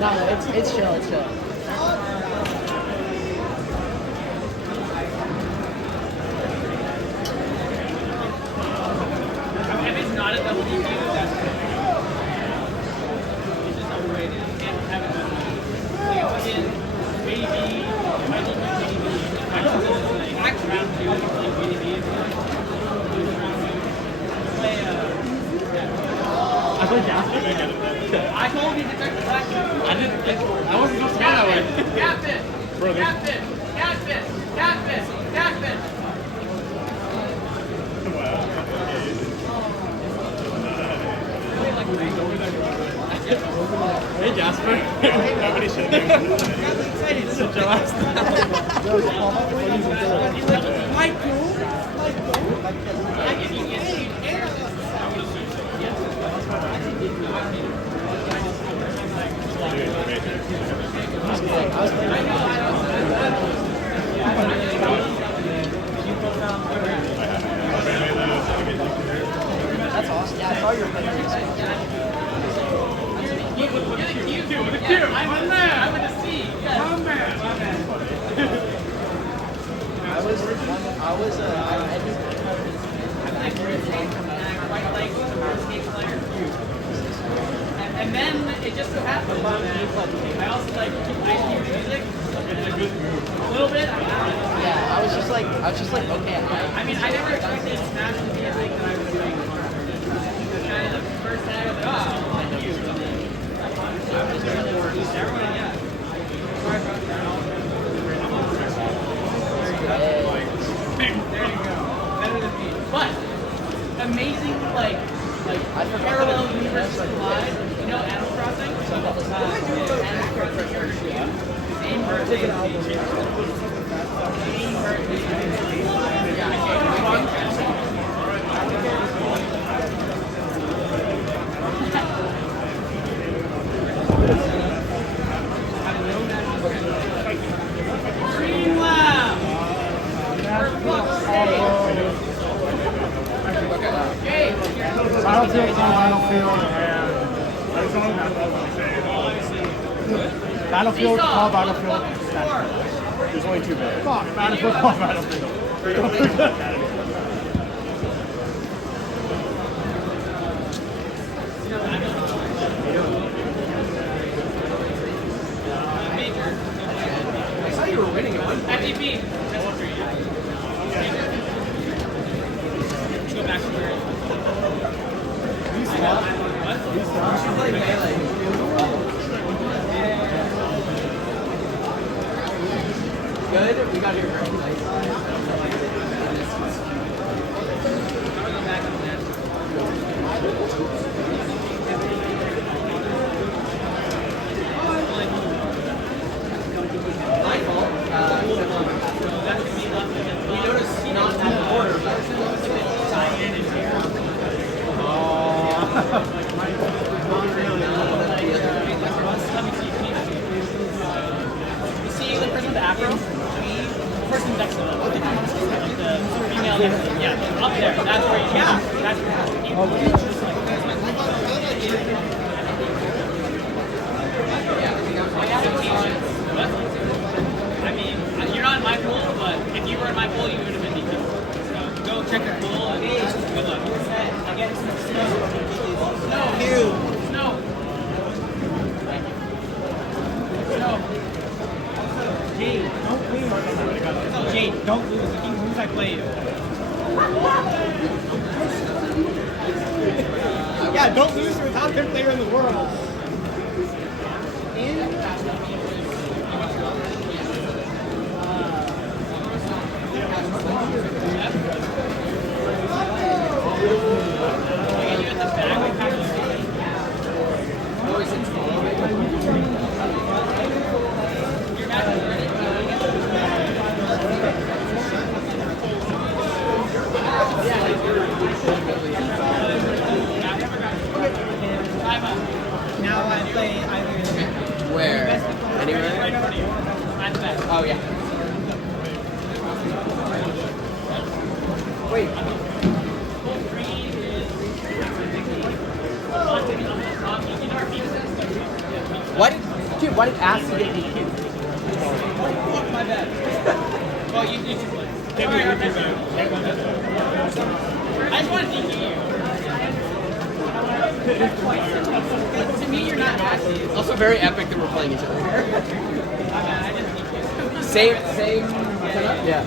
No, it's chill, it's chill. If it's not a double DQ, that's good. It's just overrated. You can't have it. Like, fucking maybe, if I think maybe, like round two, like maybe. I played Jasper. I told you to check the back. I didn't. I wasn't supposed to go that way. Catfish! Bro, this- Catfish! Catfish! Catfish! Catfish! Hey Jasper. Nobody should do. Sit your ass down. That's awesome. Yeah, I saw your pictures. I'm in there! I'm in the sea! Yes. And then it just so happened that I also like Ice Cube music. A little bit. Yeah, I was just like, okay, I mean, I never expected Smash to be a thing that I was doing. Kind of the first time I was like, oh, thank you. Everyone, yeah. Sorry about that. There you go. Better than me. But amazing, like parallel universe live. You know, Animal Crossing. Animal Crossing. Same birthday as me. Same birthday. Green Lab. For fuck's sake. Okay. Battlefield, Battlefield, and Battlefield, call Battlefield. There's only two bad. Fuck, Battlefield, call Battlefield. I saw you were winning it. FTP. Let's go back to where. What? Good. We got here very nice. We noticed not in order, but Cyan is here. You see the person with the afro? The person next to them. Like the female next to them. Yeah, up there. That's where you that's where I mean, you're not in my pool, but if you were in my pool, you would have been DQ. So go check your pool and good luck. Snow. Snow. Jade, don't lose. No, Jade, don't lose. If you lose, I play you. Yeah, don't lose to a top 10 player in the world. Now I play either. Where? Anywhere? Oh yeah. Wait. Why did Ass get DQ? My bad. Well, you two play. Sorry, I just want to DQ you. To me, you're not asking. It's also very epic that we're playing each other here. I just DQ. Same setup? Yeah.